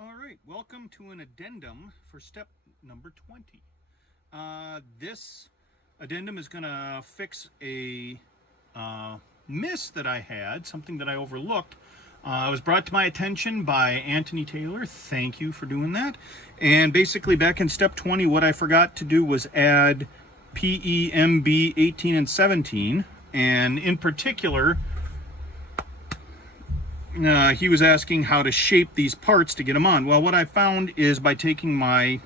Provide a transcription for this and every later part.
All right, welcome to an addendum for step number 20. This addendum is going to fix a miss that I had, something that I overlooked. It was brought to my attention by Antony Taylor. Thank you for doing that. And basically back in step 20, what I forgot to do was add PEMB 18 and 17. And in particular, he was asking how to shape these parts to get them on. Well, what I found is by taking my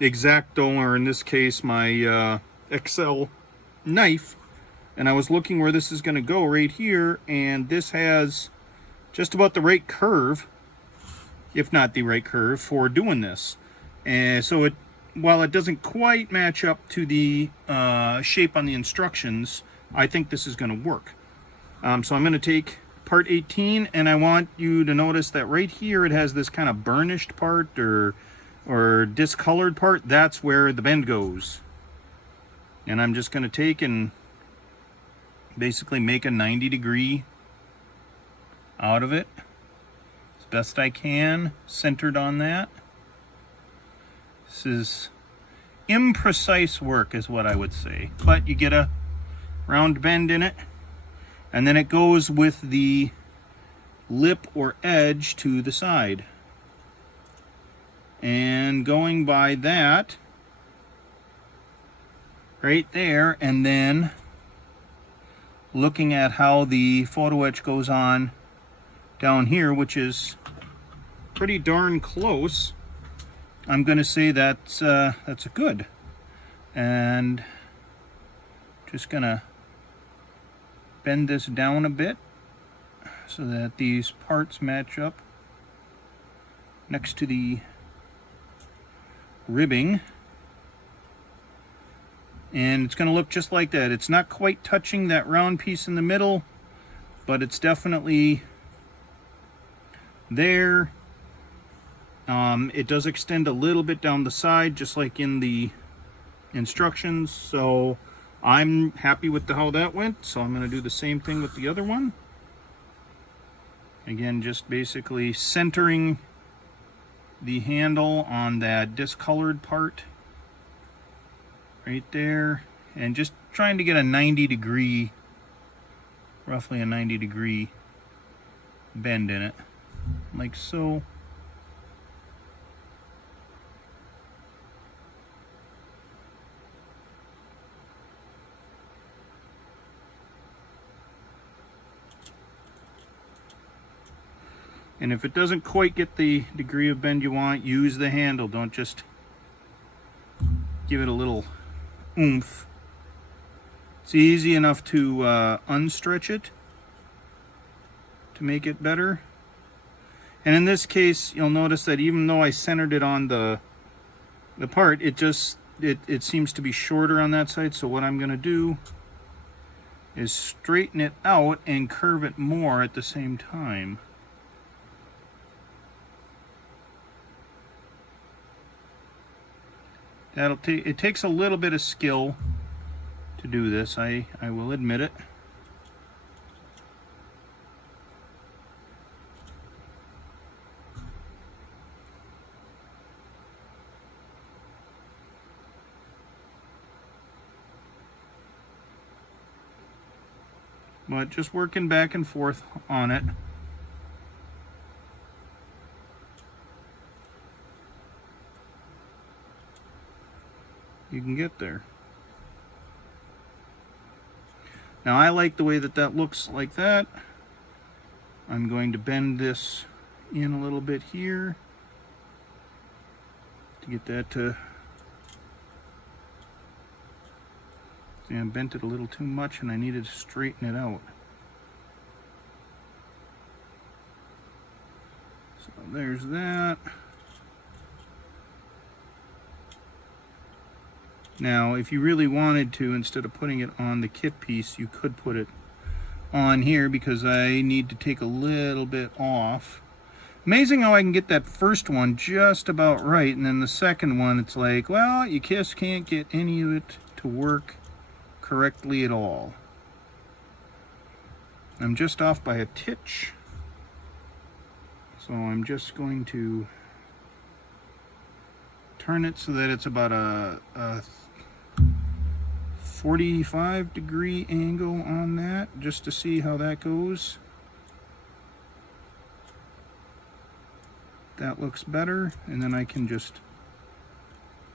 X-Acto, or in this case my XL knife, and I was looking where this is going to go right here, and this has just about the right curve, if not the right curve, for doing this. And so while it doesn't quite match up to the shape on the instructions, I think this is going to work. So I'm going to take part 18, and I want you to notice that right here it has this kind of burnished part or discolored part. That's where the bend goes. And I'm just going to take and basically make a 90-degree out of it as best I can, centered on that. This is imprecise work is what I would say, but you get a round bend in it. And then it goes with the lip or edge to the side. And going by that, right there, and then looking at how the photo etch goes on down here, which is pretty darn close, I'm going to say that's a good. And just going to bend this down a bit so that these parts match up next to the ribbing, and it's going to look just like that. It's not quite touching that round piece in the middle, but it's definitely there. It does extend a little bit down the side, just like in the instructions, so I'm happy with how that went, so I'm going to do the same thing with the other one. Again, just basically centering the handle on that discolored part right there, and just trying to get a 90-degree, roughly a 90-degree bend in it, like so. And if it doesn't quite get the degree of bend you want, use the handle. Don't just give it a little oomph. It's easy enough to unstretch it to make it better. And in this case, you'll notice that even though I centered it on the part, it seems to be shorter on that side. So what I'm going to do is straighten it out and curve it more at the same time. It takes a little bit of skill to do this, I will admit it. But just working back and forth on it. You can get there. Now I like the way that looks like that. I'm going to bend this in a little bit here to get that to, see, I bent it a little too much and I needed to straighten it out. So there's that. Now, if you really wanted to, instead of putting it on the kit piece, you could put it on here, because I need to take a little bit off. Amazing how I can get that first one just about right, and then the second one, it's like, well, you just can't get any of it to work correctly at all. I'm just off by a titch, so I'm just going to turn it so that it's about a 45-degree angle on that, just to see how that goes. That looks better, and then I can just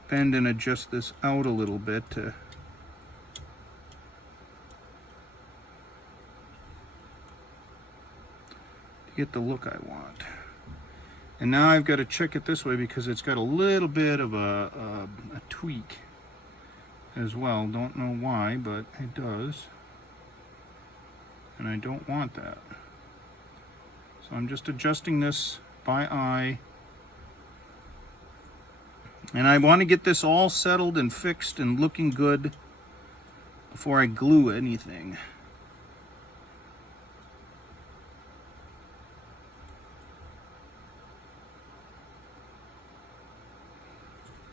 bend and adjust this out a little bit to get the look I want. And now I've got to check it this way because it's got a little bit of a tweak as well. Don't know why, but it does. And I don't want that. So I'm just adjusting this by eye. And I want to get this all settled and fixed and looking good before I glue anything.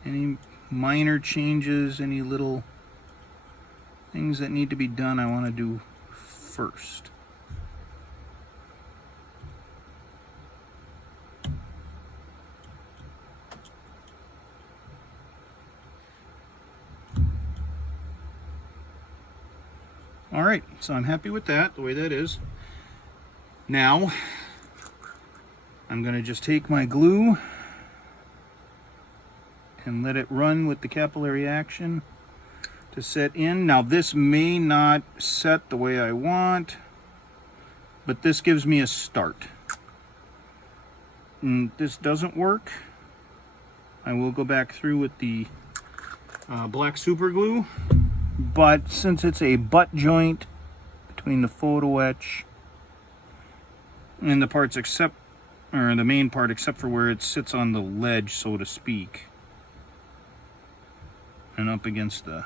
Any minor changes, any little things that need to be done, I want to do first. All right, so I'm happy with that, the way that is. Now, I'm going to just take my glue and let it run with the capillary action to set in. Now this may not set the way I want, but this gives me a start. And this doesn't work, I will go back through with the black super glue, but since it's a butt joint between the photo etch and the parts except, or the main part except for where it sits on the ledge, so to speak, and up against the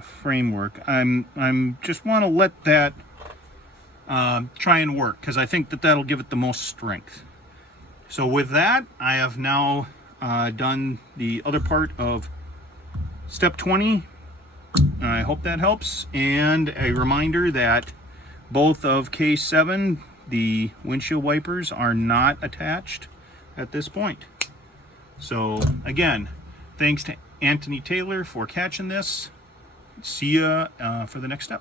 framework, I'm just want to let that try and work, because I think that that'll give it the most strength. So with that, I have now done the other part of step 20. I hope that helps, and a reminder that both of case 7, the windshield wipers, are not attached at this point. So again, thanks to Antony Taylor for catching this. See ya for the next step.